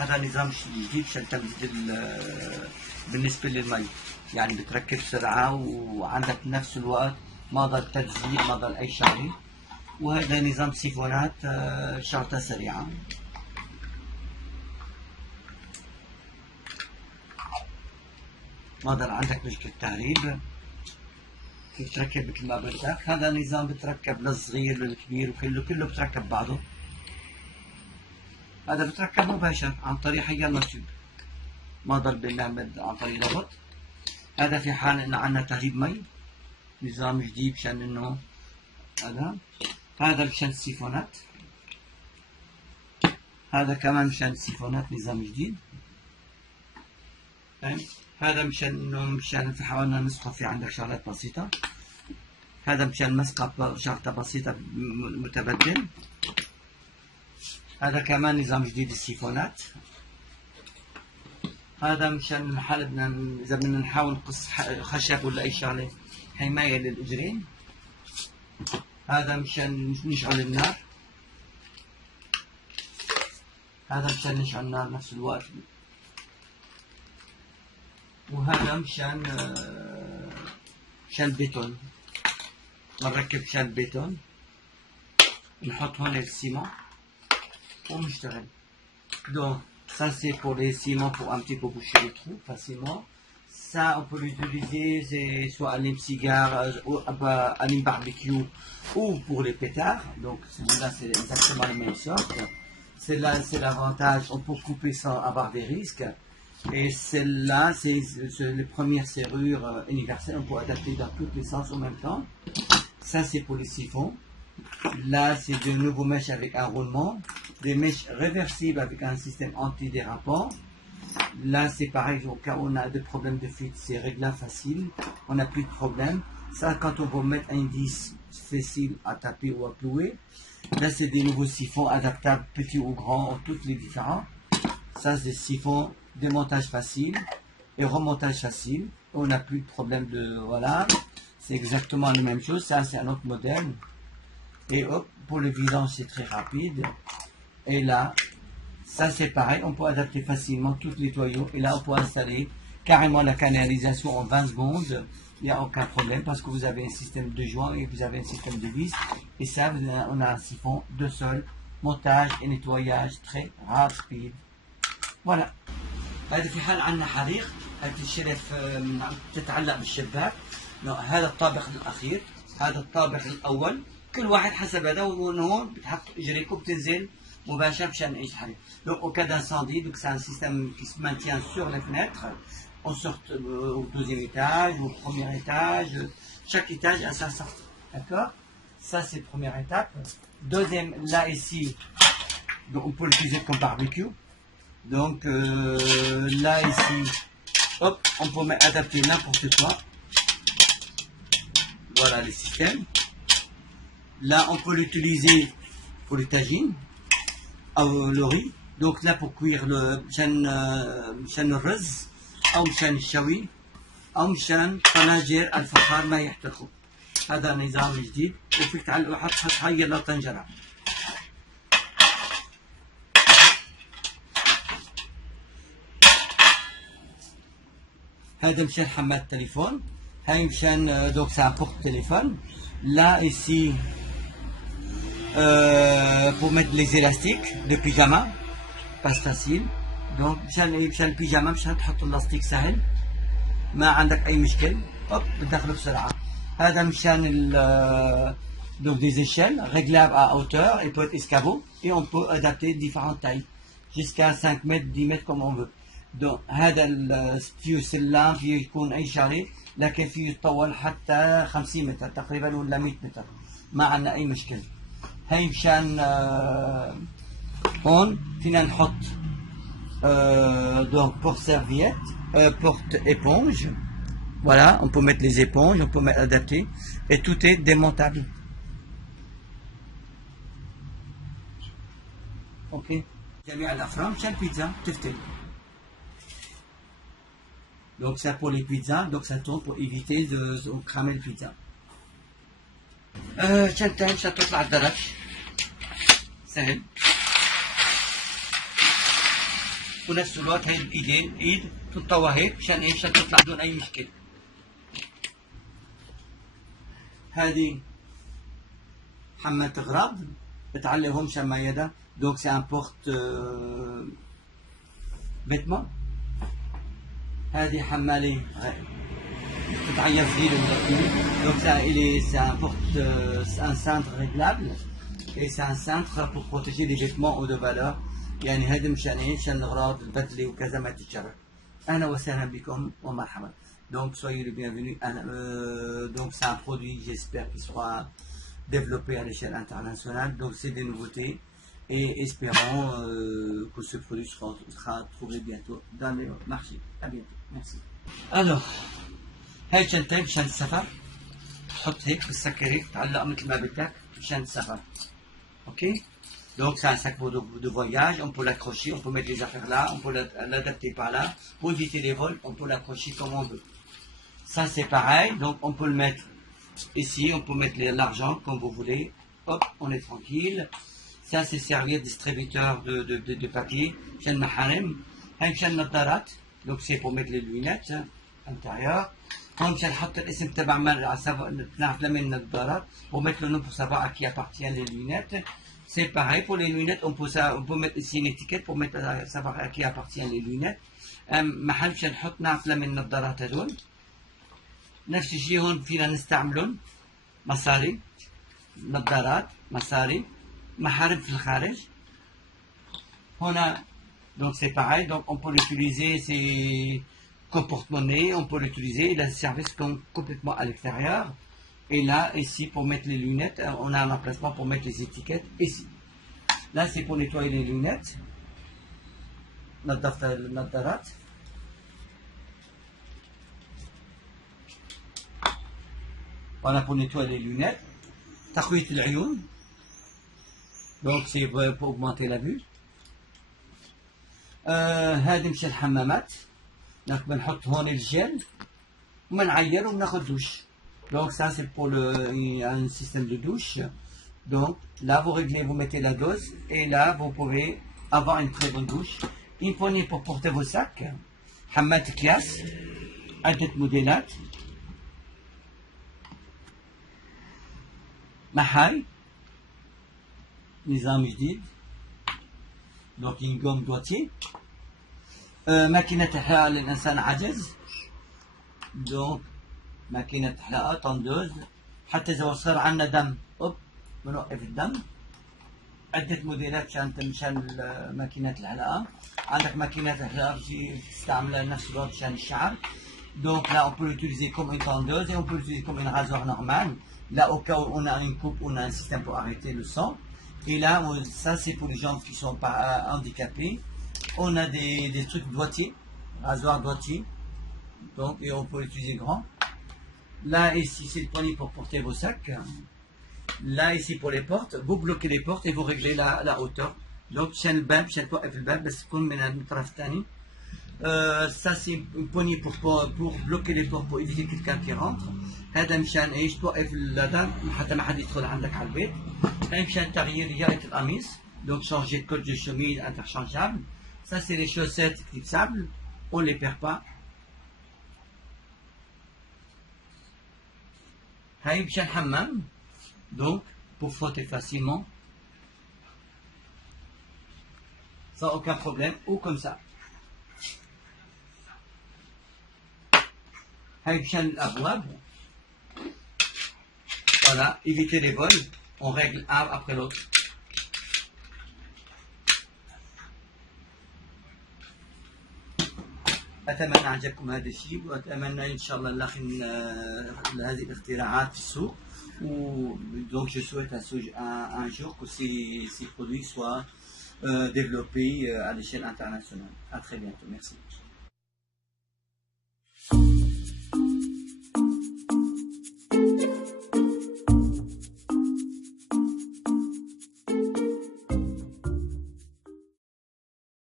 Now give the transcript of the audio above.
هذا نظام جديد عشان تبديل بالنسبة للمي، يعني بتركب سرعة وعندك نفس الوقت ما ضل تجزيء ما ضل أي شغلة. وهذا نظام سيفونات شغلتها سريعة. ما ضل عندك مشكلة تهريب، فيك تركب مثل ما بدك. هذا نظام بتركب للصغير للكبير وكله بتركب بعضه. هذا بتركب مباشر عن طريق حي النصيب، ما ضل بنعمل عن طريق ربط. هذا في حال ان عندنا تهريب مي، نظام جديد مشان انه هذا مشان السيفونات. هذا كمان مشان السيفونات نظام جديد. هذا مشان في حاولنا نسقط في عندك شغلات بسيطة. هذا مشان مسقط شغلة بسيطة متبدل. هذا كمان نظام جديد السيفونات. هذا مشان الحال إذا بدنا نحاول نقص خشب ولا أي شغلة حماية للإجرين. هذا مشان نشعل النار. هذا مشان نشعل النار نفس الوقت. وهذا مشان البيتون، نركب مشان البيتون، نحط هون السيمون ونشتغل. Donc ça c'est pour les ciments pour un petit peu boucher les trous facilement. Ça on peut l'utiliser soit allume cigare ou allume barbecue ou pour les pétards. Donc celui-là c'est exactement la même sorte. Celle-là c'est l'avantage, on peut couper sans avoir des risques. Et celle-là, c'est les premières serrures universelles, on peut adapter dans tous les sens en même temps. Ça, c'est pour les siphons. Là, c'est de nouveaux mèches avec un roulement. Des mèches réversibles avec un système antidérapant. Là, c'est pareil, au cas où on a des problèmes de fuite, c'est réglable facile. On n'a plus de problème. Ça, quand on va mettre un indice facile à taper ou à clouer. Là, c'est des nouveaux siphons adaptables, petits ou grands, en tous les différents. Ça, c'est des siphons démontage facile et remontage facile. On n'a plus de problème de... Voilà. C'est exactement la même chose. Ça, c'est un autre modèle. Et hop, pour le vidange, c'est très rapide. Et là, ça, c'est pareil. On peut adapter facilement tous les tuyaux. Et là, on peut installer carrément la canalisation en 20 secondes. Il n'y a aucun problème parce que vous avez un système de joint et vous avez un système de vis. Et ça, on a un siphon de sol, montage et nettoyage très rapide. Voilà. هذا في حال عندنا حريق، هذه الشرف تتعلق بالشباك. هذا الطابق الأخير، هذا الطابق الأول، كل واحد حسب هذا. ومن هون بتحط إجريكم بتنزل مباشرة مشان أي حريق. Donc au cas d'incendie, donc c'est un système qui se maintient sur les fenêtres. On sort au deuxième étage, au premier étage. Chaque étage a sa sortie. D'accord? Ça c'est la première étape. Deuxième, là ici, donc on peut l'utiliser comme barbecue. Donc là ici, hop, on peut adapter n'importe quoi. Voilà le système. Là on peut l'utiliser pour les tagines, le riz. Donc là pour cuire مشان الرز أو مشان الشوي أو مشان طناجر الفخار ما يحترقوا. هذا نظام جديد وفيك تعلق حط هاي لا طنجرة. هذا مشان حماد التليفون. هاي مشان donc c'est un porte-téléphone. Là ici pour mettre les élastiques de pyjama, pas facile. donc مشان البيجاما مشان تحط الاستيك سهل ما عندك اي مشكل. hop بتدخله بسرعه. هذا مشان donc des échelles réglables à hauteur et peut être escabeau et on peut adapter différentes tailles jusqu'à 5 mètres 10 mètres comme on veut. donc هذا فيه سلام فيه يكون اي شغله لكن فيه يتطول حتى 50 متر تقريبا ولا 100 متر ما عندنا اي مشكله. هي مشان هون فينا نحط donc porte serviette, porte éponge. Voilà, on peut mettre les éponges, on peut mettre adapter et tout est démontable. Ok. جميع الأفران مشان البيتزا تفتل. Donc ça pour les pizzas, donc ça tourne pour éviter de cramer le pizza. شنطة مشان تطلع الدرج سهل. ونفس الوقت هاي الايدين ايد تطوى هيك مشان ايش؟ مشان تطلع دون اي مشكله. هذه حمالة اغراض بتعلقهم مشان ما يدا. دونك سي ان بورت فيتمون. هذه حمالة تتعير فيه donc ça c'est un porte un cintre réglable et c'est un cintre pour protéger les vêtements haut de valeur. يعني هذا مشان ايه؟ مشان الاغراض البدله وكذا ما تتشرب. اهلا وسهلا بكم ومرحبا. donc soyez les bienvenus. donc c'est un produit, j'espère qu'il sera développé à l'échelle internationale. Donc c'est des nouveautés et espérons que ce produit sera trouvé bientôt dans les marchés. À bientôt. Merci. Alors هاي شنطة مشان السفر، تحط هيك بالسكر هيك تعلق مثل ما بدك مشان السفر. Ok? Donc c'est un sac de voyage, on peut l'accrocher, on peut mettre les affaires là, on peut l'adapter par là. Pour éviter les vols, on peut l'accrocher comme on veut. Ça c'est pareil, donc on peut le mettre ici, on peut mettre l'argent comme vous voulez. Hop, on est tranquille. Ça c'est servir distributeur de papier. مشان المحارم. هاي مشان النظارات. Donc c'est pour mettre les lunettes intérieures. هون مشان نحط الاسم تبع نعرف لمين النظارات ومثل le nom pour savoir à qui appartient les lunettes. C'est pareil pour les lunettes, on peut mettre ici une étiquette pour mettre savoir à qui appartient les lunettes. محل مشان نحط نعرف لمين النظارات هذول. نفس الشيء هون فينا نستعملهم مصاري، نظارات، مصاري، محارم في الخارج. هنا donc c'est pareil, donc on peut l'utiliser, c'est comme porte-monnaie, on peut l'utiliser, il a un service complètement à l'extérieur. Et là, ici, pour mettre les lunettes, on a un emplacement pour mettre les étiquettes ici. Là, c'est pour nettoyer les lunettes. Voilà pour nettoyer les lunettes. تقوية العيون. Donc c'est pour augmenter la vue. هذه مش الحمامات. بنحط هون الجل وبنعير وبناخذ دوش. Donc ça c'est pour un système de douche. Donc là vous réglez, vous mettez la dose et là vous pouvez avoir une très bonne douche. Une poignée pour porter vos sacs. حمات أكياس عدة موديلات. محل نظام جديد. Donc une gomme doigtier. ماكينة إحلاء للإنسان عجز. donc ماكينة إحلاء طندوز حتى إذا صار عندنا دم أوب بنوقف الدم. عدة موديلات مشان ماكينات الحلاقة. عندك ماكينات الحلاقة تستعملها نفس الوقت مشان الشعر. donc là on peut l'utiliser comme une tondeuse et on peut l'utiliser comme une rasoir normale. Là au cas où on a une coupe, on a un système pour arrêter le sang. Et là ça c'est pour les gens qui sont pas handicapés. On a des trucs doigtiers, rasoir doigtier. Donc et on peut l'utiliser grand. Là ici c'est le poignet pour porter vos sacs. Là ici pour les portes, vous bloquez les portes et vous réglez la hauteur. Donc مشان الباب مشان توقف الباب بس تكون من الطرف الثاني. Ça c'est une poignée pour bloquer les portes pour éviter quelqu'un qui rentre. هذا مشان ايش؟ توقف هذا حتى ما حد يدخل عندك على البيت. هاي مشان تغيير ياقة القميص. Donc changer de col de chemise interchangeable. Ça c'est les chaussettes clipsables, on les perd pas. هاي مشان حمام. Donc pour frotter facilement sans aucun problème ou comme ça. هاي مشان الأبواب. Voilà, éviter les vols, on règle un après l'autre. أتمنى عجبكم هذا الشيء وأتمنى إن شاء الله نلاقي هذه الاختراعات في السوق. Donc je souhaite un jour que ces produits soient développés à l'échelle internationale. À très bientôt. Merci.